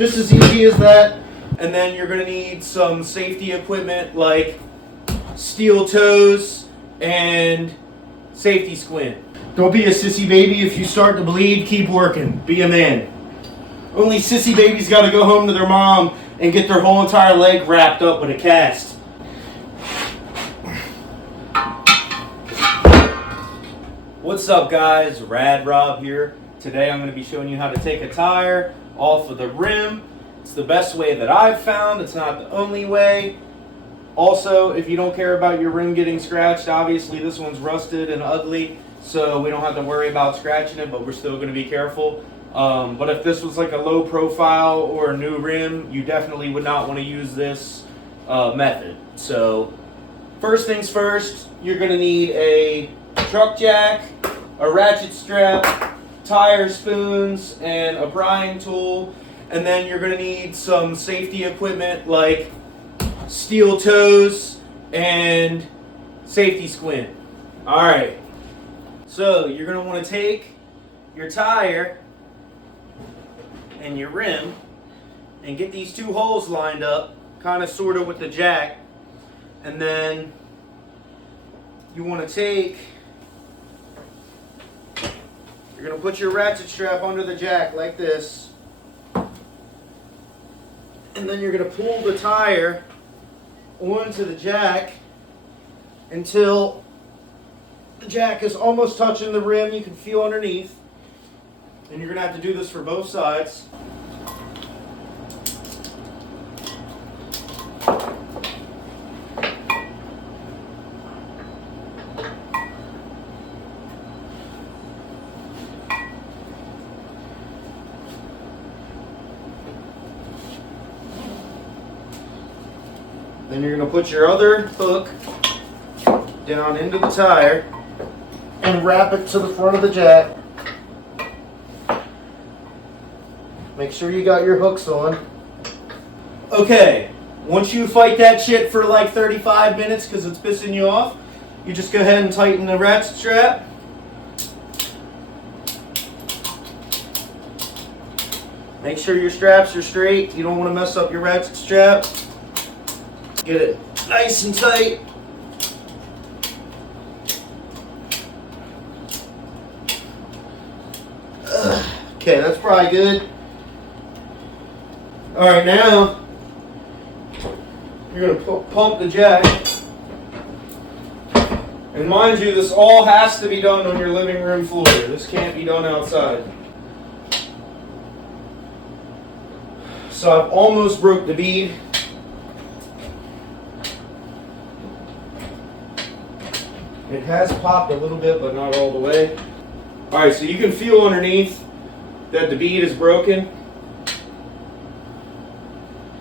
Just as easy as that. And then you're going to need some safety equipment like steel toes and safety squint. Don't be a sissy baby. If you start to bleed, keep working. Be a man. Only sissy babies got to go home to their mom and get their whole entire leg wrapped up with a cast. What's up, guys? Rad Rob here. Today I'm going to be showing you how to take a tire off of the rim. It's the best way that I've found. It's not the only way. Also, if you don't care about your rim getting scratched, obviously this one's rusted and ugly, so we don't have to worry about scratching it, but we're still going to be careful. But if this was like a low profile or a new rim, you definitely would not want to use this method. So first things first, you're going to need a truck jack, a ratchet strap, tire spoons, and a prying tool. And then you're going to need some safety equipment like steel toes and safety squint. Alright, so you're going to want to take your tire and your rim and get these two holes lined up, kind of sort of with the jack. And then you want to take, you're going to put your ratchet strap under the jack like this. And then you're going to pull the tire onto the jack until the jack is almost touching the rim. You can feel underneath. And you're going to have to do this for both sides. Then you're going to put your other hook down into the tire and wrap it to the front of the jack. Make sure you got your hooks on. Okay, once you fight that shit for like 35 minutes because it's pissing you off, you just go ahead and tighten the ratchet strap. Make sure your straps are straight. You don't want to mess up your ratchet strap. Get it nice and tight. Okay, that's probably good. Alright, now you're going to pump the jack. And mind you, this all has to be done on your living room floor. This can't be done outside. So I've almost broke the bead. It has popped a little bit, but not all the way. Alright, so you can feel underneath that the bead is broken.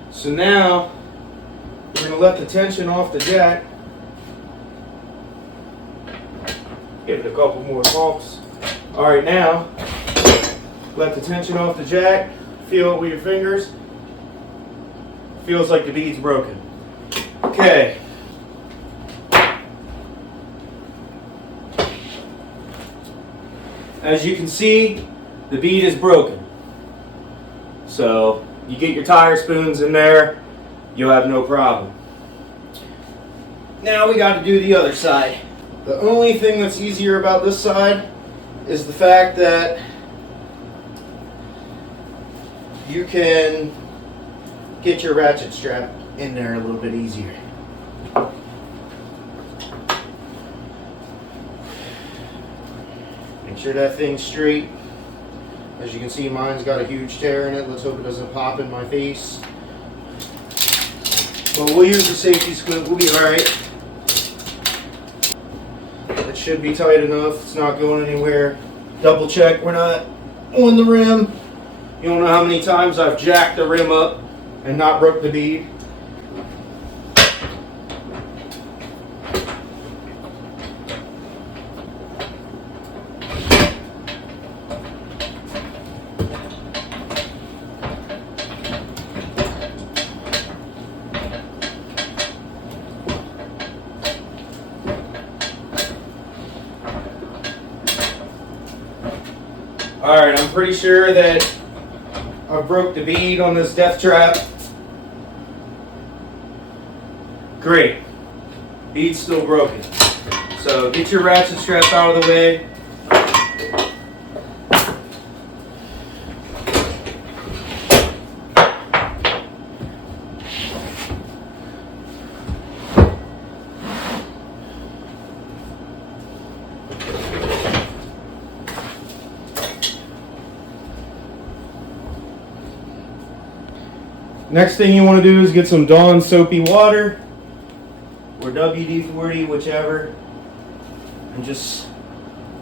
So now, we're going to let the tension off the jack. Give it a couple more pumps. Alright, now, let the tension off the jack. Feel it with your fingers. Feels like the bead's broken. Okay. As you can see, the bead is broken. So you get your tire spoons in there, you'll have no problem. Now we got to do the other side. The only thing that's easier about this side is the fact that you can get your ratchet strap in there a little bit easier. Make sure that thing's straight. As you can see, mine's got a huge tear in it. Let's hope it doesn't pop in my face. But we'll use the safety squint. We'll be alright. It should be tight enough. It's not going anywhere. Double check we're not on the rim. You don't know how many times I've jacked the rim up and not broke the bead. Alright, I'm pretty sure that I broke the bead on this death trap. Great. Bead's still broken. So get your ratchet strap out of the way. Next thing you want to do is get some Dawn soapy water or WD-40, whichever, and just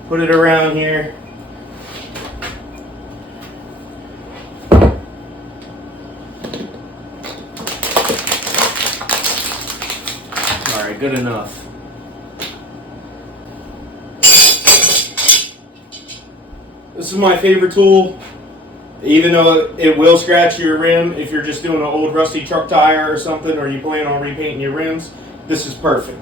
put it around here. All right, good enough. This is my favorite tool. Even though it will scratch your rim if you're just doing an old rusty truck tire or something, or you plan on repainting your rims, this is perfect.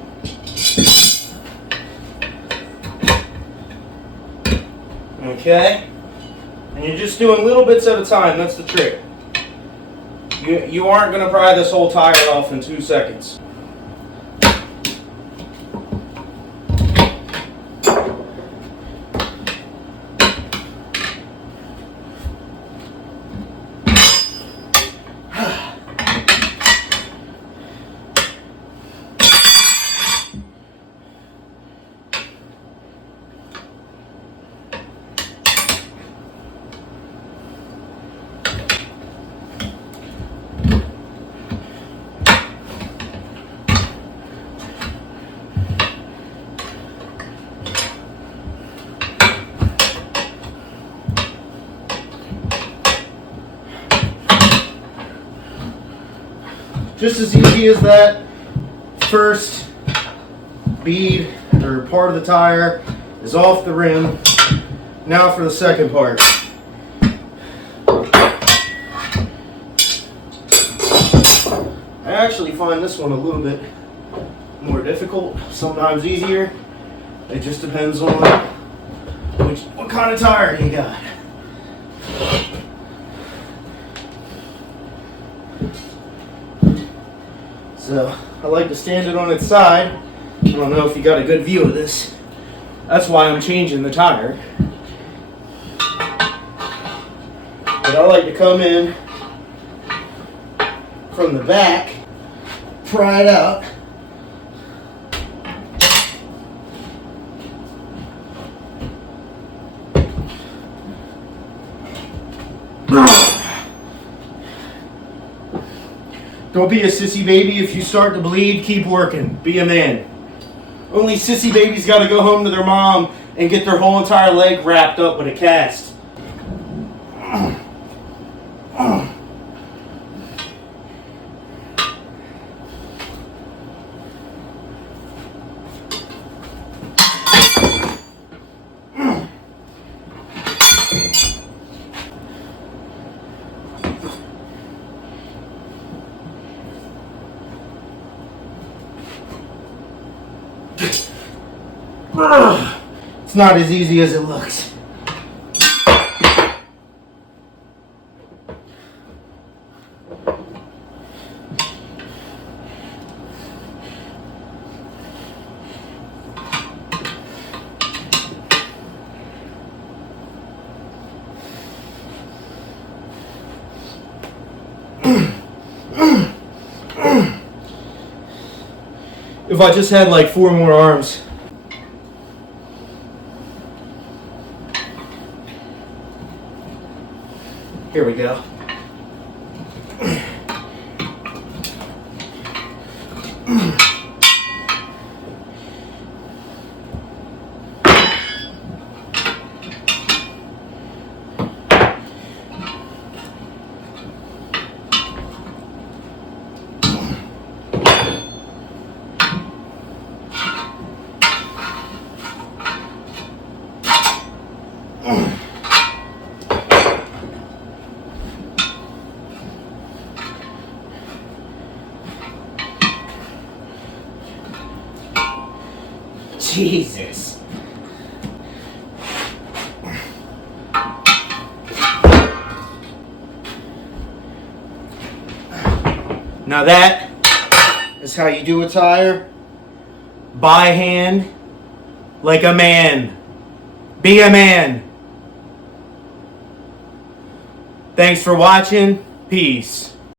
Okay? And you're just doing little bits at a time, that's the trick. You aren't going to pry this whole tire off in 2 seconds. Just as easy as that. First bead or part of the tire is off the rim. Now for the second part. I actually find this one a little bit more difficult, sometimes easier. It just depends on what kind of tire you got. So I like to stand it on its side. I don't know if you got a good view of this. That's why I'm changing the tire. But I like to come in from the back, pry it out. Don't be a sissy baby. If you start to bleed, keep working. Be a man. Only sissy babies got to go home to their mom and get their whole entire leg wrapped up with a cast. It's not as easy as it looks. If I just had like 4 more arms. Here we go. Jesus. Now that is how you do a tire. By hand, like a man. Be a man. Thanks for watching. Peace.